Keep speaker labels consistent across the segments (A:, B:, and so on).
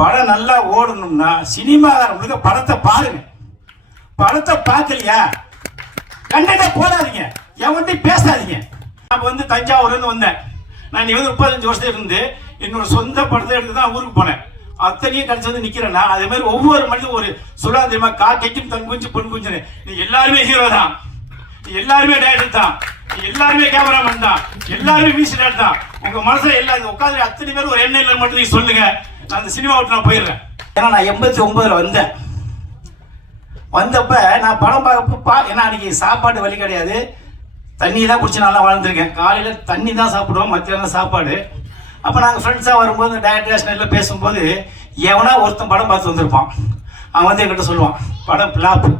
A: படம் நல்லா ஓடணும்னா சினிமாக்காரங்களுக்கு படத்தை பாருங்க. படத்தை பார்க்கலையா? கண்டென்ட்டை போடாதீங்க. எவன்கிட்டையும் பேசாதீங்க. நான் வந்து தஞ்சாவூர்லேருந்து வந்தேன். நான் நீ வந்து முப்பத்தஞ்சு வருஷத்துல இருந்து என்னோட சொந்த படத்தை எடுத்து தான் ஊருக்கு போனேன். அத்தனையும் கடைசி வந்து நிற்கிறேன்னா அதே மாதிரி ஒவ்வொரு மனிதன் ஒரு சொல்லா தெரியுமா? காக்கைக்கும் தன் குஞ்சு பொன் குஞ்சுன்னு. நீ எல்லாருமே ஹீரோ தான். எல்லாருமே டேரக்டர் தான். எல்லாருமே கேமராமேன் தான். எல்லாருமே மியூசிக் தான். உங்க மனசுல எல்லாரும் உட்காந்து அத்தனை பேர் ஒரு எண்ணெயில் மட்டும் நீங்க சொல்லுங்க. நான் அந்த சினிமா விட்டு நான் போயிடுறேன். ஏன்னா நான் எண்பத்தி ஒன்பதுல வந்தேன். வந்தப்ப நான் படம் பார்க்க ஏன்னா அன்னைக்கு சாப்பாடு வழி கிடையாது. தண்ணி தான் குடிச்சு நல்லா வாழ்ந்துருக்கேன். காலையில் தண்ணி தான் சாப்பிடுவோம் மத்தியானம் தான் சாப்பாடு. அப்போ நாங்கள் ஃப்ரெண்ட்ஸாக வரும்போது டேரக்டர் எல்லாம் பேசும்போது எவனா ஒருத்தன் படம் பார்த்து வந்திருப்பான். அவன் வந்து என்கிட்ட சொல்லுவான் படம் பிளாப்பு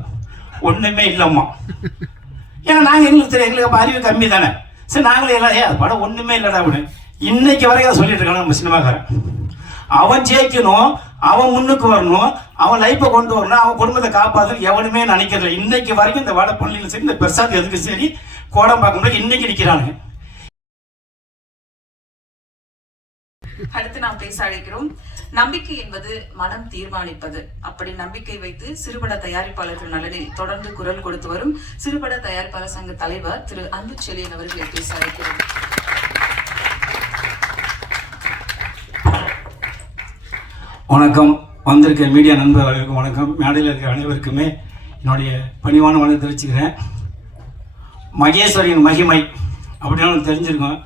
A: ஒன்றுமே இல்லைம்மா. ஏன்னா நாங்கள் எங்களுக்கு தெரியும் எங்களுக்கு அப்போ அறிவு கம்மி தானே. சரி நாங்களே எல்லாம் ஏ அது படம் ஒன்றுமே இல்லைடா அப்படின்னு. இன்னைக்கு வரைக்கும் சொல்லிட்டு இருக்காங்க நம்ம சினிமாக்காரன். அவன் ஜெயிக்கணும் அவன் முன்னுக்கு வரணும் அவன் லைஃப்பை கொண்டு வரணும் அவன் குடும்பத்தை காப்பாற்றணும் எவனுமே நினைக்கிறது இன்னைக்கு வரைக்கும் இந்த வட பள்ளியில் சரி இந்த பிரசாத் எதுக்கு சரி கோடம்பாக்கம் வரைக்கும் இன்னைக்கு நிற்கிறானுங்க
B: அடுத்து நாம் பேச அழைக்கிறோம். நம்பிக்கை என்பது மனம் தீர்மானிப்பது. அப்படி நம்பிக்கை வைத்து சிறுபட தயாரிப்பாளர்கள் நலனில் தொடர்ந்து குரல் கொடுத்து வரும் சிறுபட தயாரிப்பாளர் சங்க தலைவர் திரு அன்பு அவர்களை பேச அழைக்கிறோம்.
A: வணக்கம். வந்திருக்க மீடியா நண்பர்களுக்கும் வணக்கம். மேடையில் இருக்கிற அனைவருக்குமே என்னுடைய பணிவான வணக்கம் தெரிவிச்சுக்கிறேன். மகேஸ்வரியின் மகிமை அப்படின்னு தெரிஞ்சிருக்கோம்.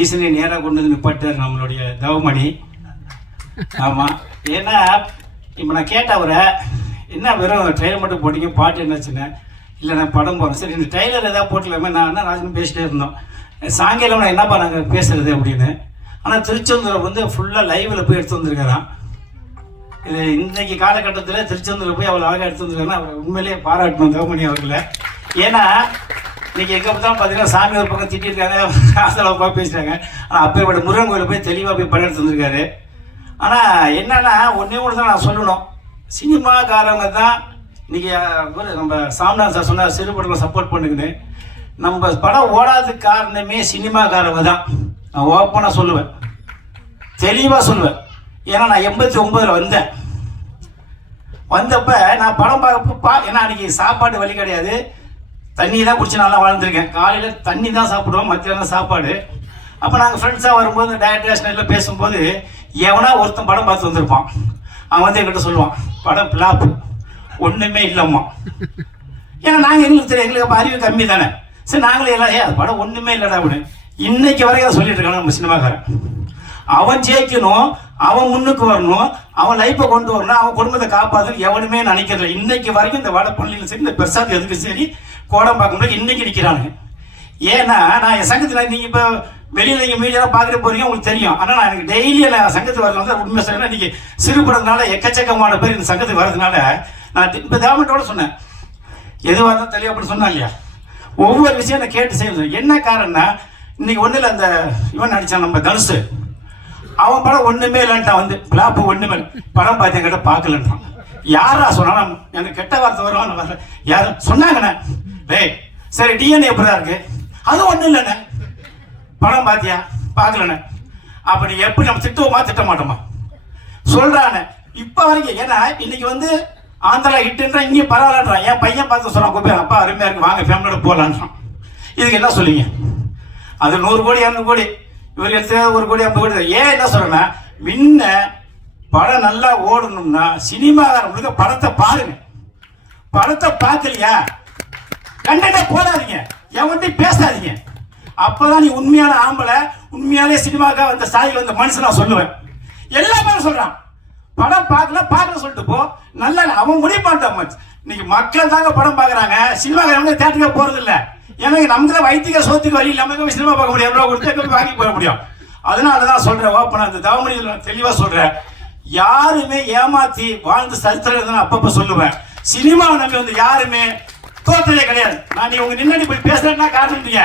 A: ஈசனை நேராக கொண்டு வந்து நிப்பாட்டார் நம்மளுடைய தவமணி. ஆமாம் ஏன்னா இப்போ நான் கேட்ட அவரை என்ன வெறும் ட்ரெயிலர் மட்டும் போட்டீங்க? பாட்டு என்னாச்சுன்னு? இல்லை நான் படம் போகிறேன் சரி இந்த ட்ரெய்லர் ஏதாவது போட்டலாமே நான் என்ன ராஜன் பேசிட்டே இருந்தோம். சாயங்காலம் நான் என்னப்பா நாங்கள் பேசுறது அப்படின்னு. ஆனால் திருச்செந்தூர் வந்து ஃபுல்லாக லைவில் போய் எடுத்து வந்திருக்கிறான் இது இன்றைக்கு காலகட்டத்தில் திருச்செந்தூர் போய் அவ்வளோ அழகாக எடுத்து வந்திருக்காங்க அவர் உண்மையிலேயே பாராட்டணும் கவுமணி அவர்களை. ஏன்னா இன்னைக்கு எங்கே பார்த்தாலும் பார்த்தீங்கன்னா சாமி ஒரு பக்கம் திட்டிருக்காங்க அதில் உட்காந்து பேசுகிறாங்க ஆனால் அப்பேற்பட்ட முருகன் கோயிலில் போய் தெளிவாக போய் படம் எடுத்துருக்காரு ஆனால் என்னென்னா ஒன்றே ஒன்று தான் நான் சொல்லணும். சினிமாக்காரவங்க தான் இன்றைக்கி நம்ம சாம்னா சார் சொன்னார் சிறு படங்களை சப்போர்ட் பண்ணுங்கன்னு. நம்ம படம் ஓடாததுக்கு காரணமே சினிமாக்காரவங்க தான். நான் ஓப்பனாக சொல்லுவேன். தெளிவாக சொல்லுவேன். ஏன்னா நான் எண்பத்தி ஒன்பதில் வந்தேன். வந்தப்ப நான் படம் பார்க்க பா ஏன்னா அன்றைக்கி சாப்பாடு வழி கிடையாது. தண்ணி தான் குடிச்சு நல்லா வாழ்ந்துருக்கேன். காலையில் தண்ணி தான் சாப்பிடுவோம் மத்தியானம் சாப்பாடு. அப்போ நாங்கள் ஃப்ரெண்ட்ஸாக வரும்போது டேரக்டர் பேசும்போது எவனா ஒருத்தன் படம் பார்த்து வந்திருப்பான். அவன் வந்து என்கிட்ட சொல்லுவான் படம் பிளாப்பு ஒன்றுமே இல்லைம்மா. ஏன்னா நாங்கள் எங்களுக்கு தெரியும் எங்களுக்கு அப்போ அறிவு கம்மி தானே. சரி நாங்களே எல்லாம் ஏ அது படம் ஒன்றுமே இல்லைடா அப்படின்னு. இன்னைக்கு வரைக்கும் அதை சொல்லிட்டு இருக்காங்க நம்ம சினிமாக்காரன். அவன் ஜெயிக்கணும் அவன் முன்னுக்கு வரணும் அவன் லைஃப்பை கொண்டு வரணும் அவன் குடும்பத்தை காப்பாற்றணும் எவனுமே நினைக்கிறது இன்னைக்கு வரைக்கும் இந்த வட பள்ளியில் சரி இந்த பிரசாத் எதுக்கு சரி கோடம் பார்க்கும்போது இன்னைக்கு நிற்கிறானுங்க ஏன்னா நான் என் சங்கத்தில் நீங்கள் இப்போ வெளியில் நீங்கள் மீடியாவில் பார்த்துட்டு போறீங்க உங்களுக்கு தெரியும். ஆனால் நான் எனக்கு டெய்லி நான் சங்கத்துக்கு வரது வந்து உண்மை சொல்றேன் இன்னைக்கு சிறுபடுறதுனால எக்கச்சக்கமான பேர் இந்த சங்கத்துக்கு வரதுனால நான் இப்போ கவர்மெண்ட்டோட சொன்னேன். எதுவாக இருந்தாலும் தெளிவாக சொன்னா இல்லையா? ஒவ்வொரு விஷயம் நான் கேட்டு செய்யணும் என்ன காரணம்னா இன்னைக்கு ஒன்றும் அந்த இவன் நடித்தான் நம்ம தனுசு அவன் படம் ஒண்ணுமே இல்லைன்ட்டான். வந்து பிளாப்பு ஒண்ணுமே இல்லை. படம் பார்த்தேன் கிட்ட பார்க்கலன்றான். யாரா சொன்னாலும் எனக்கு கெட்ட வார்த்தை வரும் வரல வரேன் யாரும் சொன்னாங்கண்ணே. டேய் சரி டிஎன்ஏ எப்படிதான் இருக்கு. அது ஒண்ணும் இல்லைண்ணே. படம் பார்த்தியா? பார்க்கலண்ணே. அப்ப நீ எப்படி நம்ம திட்டுவோமா திட்ட மாட்டோமா? சொல்றானே. இப்ப வரைக்கும் ஏன்னா இன்னைக்கு வந்து ஆந்திரா ஹிட்டுன்றா இங்கேயும் பரவாயில்லன்றான். என் பையன் பார்த்து சொன்னான் கோபி அப்பா அருமையா இருக்கு. வாங்க ஃபேமிலியோட போகலான்றான் இதுக்கு என்ன சொல்லுவீங்க? அது நூறு கோடி இரநூறு கோடி. இவர் எடுத்து ஒரு கோடி ஐம்பது கோடி ஏன் என்ன சொல்றேன்னா முன்ன படம் நல்லா ஓடணும்னா சினிமாக்காரங்களுக்கு படத்தை பாருங்க. படத்தை பார்க்கலையா? கண்டென்ட்டை போடாதீங்க. எவன்ட்டி பேசாதீங்க. அப்போதான் நீ உண்மையான ஆம்பளை உண்மையாலே சினிமாக்காக வந்த சாயில் வந்த மனுஷன் நான் சொல்லுவேன். எல்லா பேரும் படம் பார்க்கல பார்க்கல சொல்லிட்டு போ. நல்லா அவன் முடிய மாட்டான் இன்னைக்கு மக்கள் தாங்க படம் பார்க்குறாங்க. சினிமாக்காரன் தேட்டருக்கு போகிறது இல்லை எனக்கு நமக்கு வைத்திக சோத்துக்கு வழி இல்லாமல் சினிமா பார்க்க முடியும் எவ்வளோ கொடுத்து எங்க வாங்கி போக முடியும்? அதனால தான் சொல்கிறேன் ஓப்பன் அந்த தவமணியில் நான் தெளிவாக சொல்கிறேன் யாருமே ஏமாத்தி வாழ்ந்து சரித்திரம் நான் அப்பப்போ சொல்லுவேன். சினிமாவை நம்பி வந்து யாருமே தோற்றதே கிடையாது. நான் நீ உங்க நின்னாடி போய் பேசுறேன்னா காட்டுறீங்க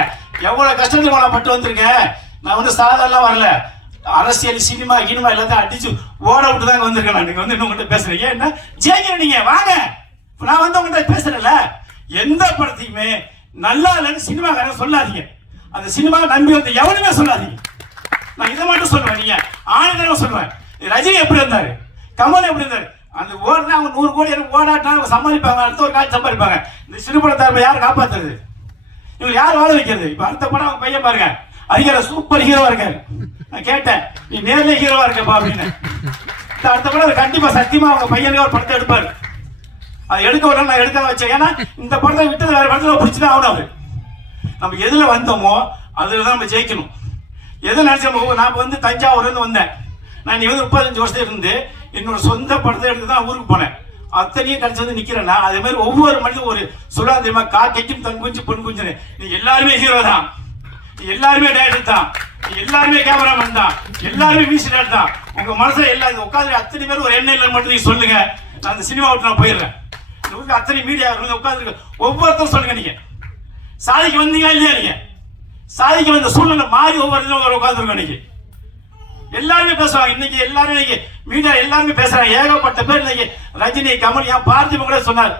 A: எவ்வளோ கஷ்டத்தில் நான் பட்டு வந்திருக்கேன் நான் வந்து சாதாரண வரல. அரசியல் சினிமா கினிமா எல்லாத்தையும் அடிச்சு ஓட விட்டு தாங்க வந்திருக்கேன் நான். நீங்கள் வந்து இன்னும் உங்கள்கிட்ட பேசுறீங்க. என்ன? ஜெயிக்கிற நீங்க வாங்க. நான் வந்து உங்கள்கிட்ட பேசுறேன்ல. எந்த படத்தையுமே நல்லா இல்லைன்னு சினிமாக்காரங்க சொல்லாதீங்க. அந்த சினிமா நம்பி வந்து எவனுமே சொல்லாதீங்க. நான் இதை மட்டும் சொல்லுவேன் நீங்க ஆனந்தரம் சொல்லுவேன். ரஜினி எப்படி இருந்தாரு? கமல் எப்படி இருந்தாரு? அந்த ஓடுனா அவங்க நூறு கோடி எனக்கு ஓடாட்டினா அவங்க சம்பாதிப்பாங்க அடுத்த ஒரு காலம் சம்பாதிப்பாங்க. இந்த சிறுபடத்தார்மை யார் காப்பாத்துறது? இவங்க யார் வாழ வைக்கிறது? இப்போ அடுத்த படம் அவங்க பையன் பாருங்க. அதிகார சூப்பர் ஹீரோவா இருக்காரு. நான் கேட்டேன் நீ நேரில் ஹீரோவா இருக்கப்பா அப்படின்னு. அடுத்த படம் அவர் கண்டிப்பா சத்தியமா அவங்க பையனுக்கு ஒரு படத்தை எடுப்பாரு. அது எடுக்க வரல நான் எடுக்க வச்சேன் ஏன்னா இந்த படத்தை விட்டு வேற படத்துல பிடிச்சிதான் ஆகணும் அவரு நம்ம எதுல வந்தோமோ அதுல தான் நம்ம ஜெயிக்கணும். எது நினைச்சோமோ நான் வந்து தஞ்சாவூர்லேருந்து வந்தேன். நான் இனி வந்து முப்பத்தஞ்சு வருஷத்துல இருந்து என்னோட சொந்த படத்தை எடுத்து தான் ஊருக்கு போனேன். அத்தனையும் கழிச்சு வந்து நிக்கிறேன்னா அதே மாதிரி ஒவ்வொரு மனிதன் ஒரு சொல்லா தெரியுமா? காக்கைக்கும் தன் குஞ்சு பொன் குஞ்சுன்னு நீ எல்லாருமே ஹீரோ தான். எல்லாருமே டேரக்டர் தான். நீ எல்லாருமே கேமராமேன் தான். எல்லாருமே மியூசிக் தான். உங்க மனசுல எல்லா உட்காந்து அத்தனை பேர் ஒரு எண்ணெய் இல்லைன்னு மட்டும் நீங்க சொல்லுங்க. நான் அந்த சினிமா விட்டு நான் போயிடுறேன். உங்களுக்கு அத்தனை மீடியா உட்காந்துருக்கு ஒவ்வொருத்தரும் சொல்லுங்க நீங்க. சாதிக்க வந்தீங்களா இல்லையா நீங்க? சாதிக்க வந்த சூழ்நிலை மாறி ஒவ்வொரு உட்காந்துருக்கோம் இன்னைக்கு எல்லாருமே பேசுவாங்க. இன்னைக்கு எல்லாரும் இன்னைக்கு மீடியா எல்லாருமே பேசுறாங்க. ஏகப்பட்ட பேர் இன்னைக்கு ரஜினி கமல் ஏன் பார்த்திபன் கூட சொன்னார்.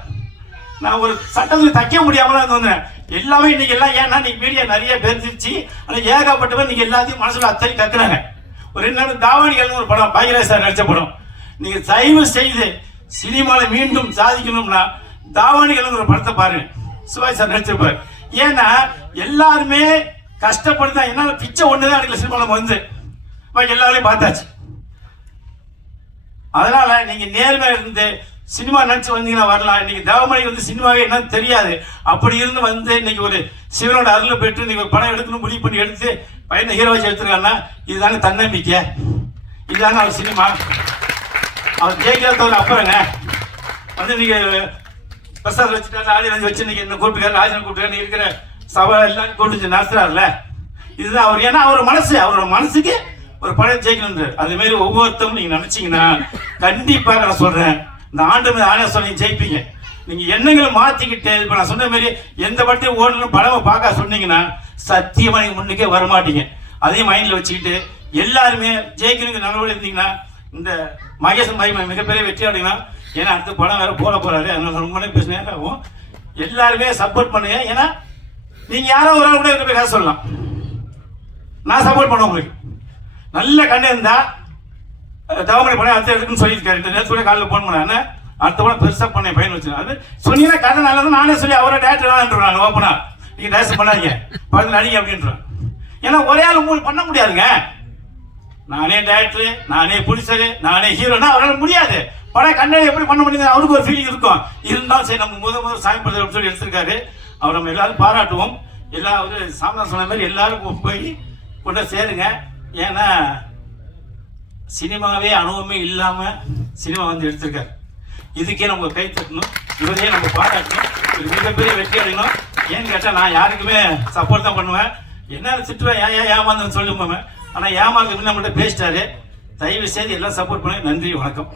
A: நான் ஒரு சட்டத்துக்கு தைக்க முடியாம தான் வந்தேன். எல்லாமே இன்னைக்கு எல்லாம் ஏன்னா இன்னைக்கு மீடியா நிறைய பேர்ந்துருச்சு ஆனால் ஏகப்பட்ட பேர் இன்னைக்கு எல்லாத்தையும் மனசுல அத்தனை கக்குறாங்க ஒரு ரெண்டு தாவணிகள் ஒரு படம் பாகிராஜ் சார் நடிச்ச படம். நீங்க தயவு செய்து சினிமாவில் மீண்டும் சாதிக்கணும்னா தாவணிகள் ஒரு படத்தை பாருங்க சிவாஜி சார் நடிச்சிருப்பார். ஏன்னா எல்லாருமே கஷ்டப்பட்டு தான் என்னால் பிச்சை ஒன்று தான் எடுக்கல சினிமாவில் வந்து. இப்போ எல்லாரையும் பார்த்தாச்சு. அதனால நீங்கள் நேர்மையாக இருந்து சினிமா நினச்சி வந்தீங்கன்னா வரலாம். இன்னைக்கு தேவமணி வந்து சினிமாவே என்னன்னு தெரியாது. அப்படி இருந்து வந்து இன்னைக்கு ஒரு சிவனோட அருள் பெற்று நீங்க ஒரு படம் எடுக்கணும் முடிவு பண்ணி எடுத்து பையனை ஹீரோ வச்சு எடுத்துருக்காங்கன்னா இதுதாங்க தன்னம்பிக்கை. இதுதாங்க அவர் சினிமா. அவர் ஜெயிக்கிறதோட அப்புறங்க. வந்து நீங்கள் பிரசாத் வச்சுட்டாரு ஆடியன்ஸ் வச்சு நீங்கள் என்ன கூப்பிட்டுக்காரு ராஜன் கூப்பிட்டுக்காரு நீ இருக்கிற சபை எல்லாம் கூப்பிட்டு நடத்துறாருல இதுதான் அவர் ஏன்னா அவர் மனசு அவரோட மனசுக்கு ஒரு படம் ஜெயிக்கணும் அது மாதிரி ஒவ்வொருத்தரும் நீங்கள் நினச்சிங்கன்னா கண்டிப்பாக நான் சொல்கிறேன் இந்த ஆண்டு மீது ஆணைய சொல்லி ஜெயிப்பீங்க. நீங்கள் எண்ணங்களை மாற்றிக்கிட்டு இப்போ நான் சொன்ன மாதிரி எந்த படத்தையும் ஓடணும் படமை பார்க்க சொன்னீங்கன்னா சத்தியமாக நீங்கள் முன்னுக்கே வரமாட்டீங்க. அதையும் மைண்டில் வச்சுக்கிட்டு எல்லாருமே ஜெயிக்கணுங்க நல்லபடியா இருந்தீங்கன்னா இந்த மகேசன் பாய் மிகப்பெரிய வெற்றி அப்படின்னா ஏன்னா அடுத்த படம் வேற போட போறாரு. அதனால ரொம்ப நேரம் பேச நேரம் ஆகும் எல்லாருமே சப்போர்ட் பண்ணுங்க. ஏன்னா நீங்க யாரோ ஒரு ஆள் கூட இவர்கிட்ட போய் பேச சொல்லலாம். நான் சப்போர்ட் பண்ணுவேன் உங்களுக்கு. நல்ல கண்ணு இருந்தா தவமணி படம் அடுத்த எடுக்குன்னு சொல்லியிருக்காரு. நேற்று கூட காலையில் ஃபோன் பண்ணேன். அடுத்த படம் பெருசா பண்ணேன் பையன் வச்சு. அது சொன்னீங்கன்னா கதை நல்லது. நானே சொல்லி அவரை டேரக்டர் வேணான்றேன் ஓப்பனா நீங்க டேரக்ட் பண்ணாதீங்க. படத்தில் நடிங்க அப்படின்றான் ஏன்னா ஒரே ஆள் உங்களுக்கு பண்ண முடியாதுங்க. நானே டேரக்டர் நானே புடிசரு நானே ஹீரோனா அவரால் முடியாது. படம் கண்ணாடி எப்படி பண்ண முடியுது அவருக்கு ஒரு ஃபீலிங் இருக்கும். இருந்தாலும் சரி நம்ம முத முதல் சாமி படத்தில் சொல்லி எடுத்திருக்காரு. அவர் நம்ம எல்லாரும் பாராட்டுவோம். எல்லா ஒரு சாமியார் சொன்ன மாதிரி எல்லாரும் போய் கொண்டு சேருங்க. ஏன்னா சினிமாவே அனுபவமே இல்லாமல் சினிமா வந்து எடுத்திருக்காரு. இதுக்கே நம்ம கை தட்டணும். இவரையே நம்ம பாராட்டணும். இது மிகப்பெரிய வெற்றி அடையணும். ஏன்னு கேட்டால் நான் யாருக்குமே சப்போர்ட் தான் பண்ணுவேன். என்ன திட்டுவேன் ஏன் ஏன் ஏமாந்தன்னு போவேன். ஆனால் ஏமாக்கு நம்மள்கிட்ட பேசிட்டாரு. தயவு செய்து எல்லாம் சப்போர்ட் பண்ணி நன்றி வணக்கம்.